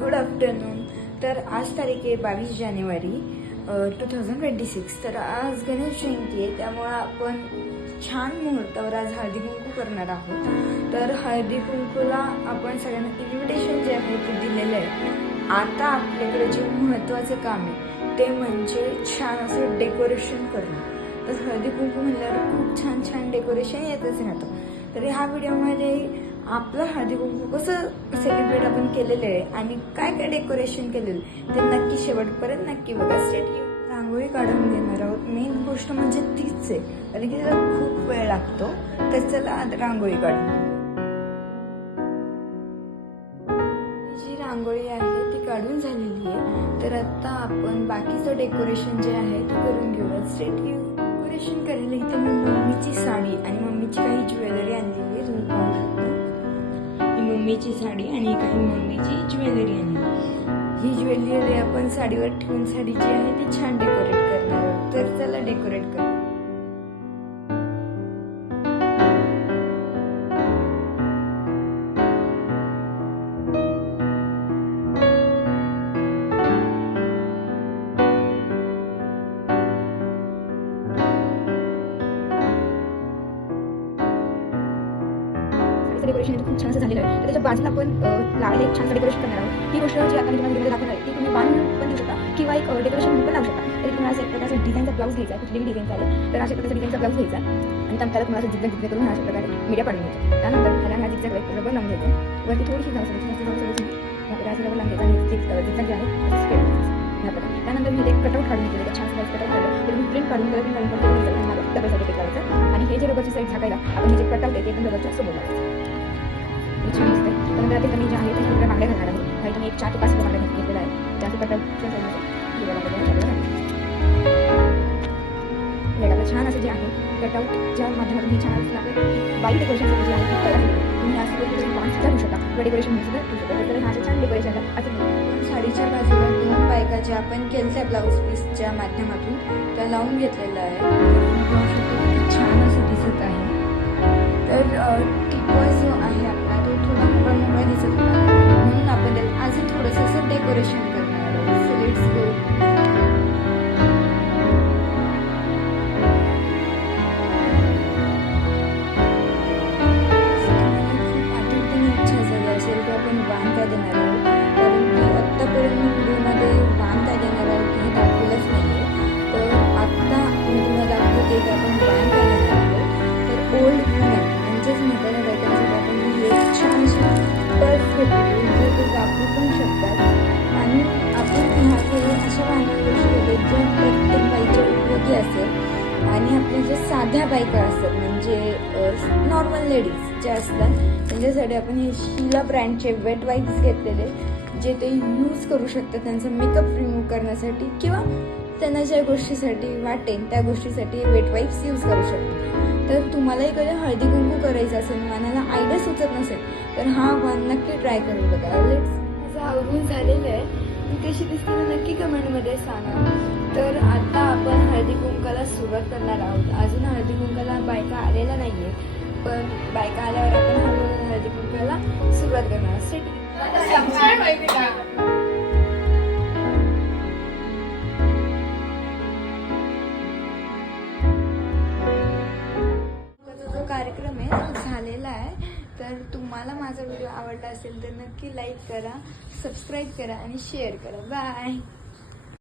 Good afternoon. तर आज तारीख आहे 22 जानेवारी 2026। तर आज गणेश जयंती आहे, त्यामुळे आपण छान मुहूर्तावर आज हळदी कुंकू करणार आहोत। तर हळदी कुंकूला आपण सगळ्यांना इन्व्हिटेशन जे आहे ते दिलेलं आहे। आता आपल्याकडे जे महत्त्वाचं काम आहे ते म्हणजे छान असं डेकोरेशन करणं। तर हळदी कुंकू म्हणल्यावर खूप छान छान डेकोरेशन येतच राहतं। तर ह्या व्हिडिओमध्ये आपलं हळदी कुंकू कसं सेलिब्रेट आपण केलेलं आहे आणि काय काय डेकोरेशन केलेलं ते नक्की शेवटपर्यंत नक्की बघा। स्टेट रांगोळी काढून घेणार आहोत। मेन गोष्ट म्हणजे तीच आहे, कारण की त्याला खूप वेळ लागतो। तर चला आता रांगोळी काढू। जी रांगोळी आहे ती काढून झालेली आहे। तर आता आपण बाकीचं डेकोरेशन जे आहे ते करून घेऊया। स्टेट डेकोरेशन करायला इथे मी मम्मीची साडी आणि मम्मीची काही ज्वेलरी आणलेली आहे, तुम्ही पाहू शकता। मम्मीची साडी आणि काही मम्मीची ज्वेलरी आणली। ही ज्वेलरी आपण साडीवर ठेवून साडी जी आहे ती छान डेकोरेट करणार आहोत। तर चला डेकोरेट करू। डेकोरेशन खूप छान असं झालेलं आहे। तर त्याच्या बाजूला आपण लावायला एक छान डेकोरेशन करणार आहोत। ही गोष्ट जी आता मी तुम्हाला दाखवणार आहे ती तुम्ही बांधून पण देऊ शकता किंवा एक डेकोरेशन पण लावू शकता। तरी तुम्हाला असं एक प्रकारचा डिझाईनचा ब्लाऊज घ्यायचा आहे, कुठलीही डिझाईन चालेल। तर अशा प्रकारचा डिझाईनचा ब्लाऊज घ्यायचा आणि त्याला तुम्हाला असं जिग्झॅग करून अशा प्रकारे मीडिया पाडून घ्यायचं। त्यानंतर ह्याला जिग्झॅग रबर लावून घ्यायचं, वरती थोडीशी जाऊ रबर लावून घ्यायचं आणि जिग्झॅग जे आहे त्यानंतर मी ते कटआउट काढून घेतलं, छान कटआउट काढलं। तर मी प्रिंट काढून डबलसाठी टेक लावायचं आणि हे जे रबरची साईड झाकायला आपण हे जे कटआउट आहे ते एकदम रबरच्या समोर लावायचं। छान दिसते। त्यानंतर आता मी जे आहे ते इकडे बांगड्या घालणार आहे। काही तुम्ही एक 4 ते 5 बांगड्या घेतलेला आहे, जास्त कटआउटच्या छान असं जे आहे कटआउटच्या माध्यमातून छान असं आपलं बाई डेकोरेशन जे आहे कलर तुम्ही असं सुद्धा घेऊ शकता किंवा डेकोरेशन सुद्धा ठेवू शकता। तर हा छान डेकोरेशन असं साडीच्या बाजूला 2 बायका ज्या आपण केलत्या ब्लाऊज पीसच्या माध्यमातून त्या लावून घेतलेलं आहे। छान असं दिसत आहे। तर टिकवा जो आहे आपला तो थोडा मोकळा दिसत होता, म्हणून आपण त्याला अजून थोडंसं असं डेकोरेशन करणार आहोत। So let's go. इच्छा झाली असेल की आपण वाण काय देणार आहोत, कारण की आत्तापर्यंत मी व्हिडिओमध्ये वाण काय देणार आहोत हे दाखवलंच नाही आहे। तर आत्ता मी तुम्हाला दाखवते की आपण वाण काय देणार आहोत। तर ओल्ड वुमन म्हणजेच म्हाताऱ्या बायकांसाठी आपण ही एक छान पर्स घेतलेली जे ते वापरू पण शकतात आणि आपण ह्याकडे अशा वाहनांच्या गोष्टी होते ज्या प्रत्येक बाईच्या उपयोगी असेल आणि आपल्या ज्या साध्या बायका असतात म्हणजे नॉर्मल लेडीज ज्या असतात त्यांच्यासाठी आपण हे शीला ब्रँडचे वेट वाईप्स घेतलेले जे ते यूज करू शकतात त्यांचा मेकअप रिमूव्ह करण्यासाठी किंवा त्यांना ज्या गोष्टीसाठी वाटेल त्या गोष्टीसाठी वेट वाईप्स यूज करू शकतात। तर तुम्हालाही कधी हळदी कुंकू करायचं असेल, मनाला आयडिया सुचत नसेल तर हा वाण नक्की ट्राय करून बघा। माझं आवडून झालेलं आहे, कशी दिसते तर नक्की कमेंटमध्ये सांगा। तर आता आपण हळदी कुंकाला सुरुवात करणार आहोत। अजून हळदी कुंकाला बायका आलेल्या नाही आहेत, पण बायका आल्यावर आपण हळूहळू हळदी कुंकाला सुरुवात करणार आहोत। जो कार्यक्रम आहे तो झालेला आहे। तर तुम्हाला माझा व्हिडिओ आवडला असेल तर नक्की लाईक करा, सबस्क्राईब करा आणि शेअर करा। बाय।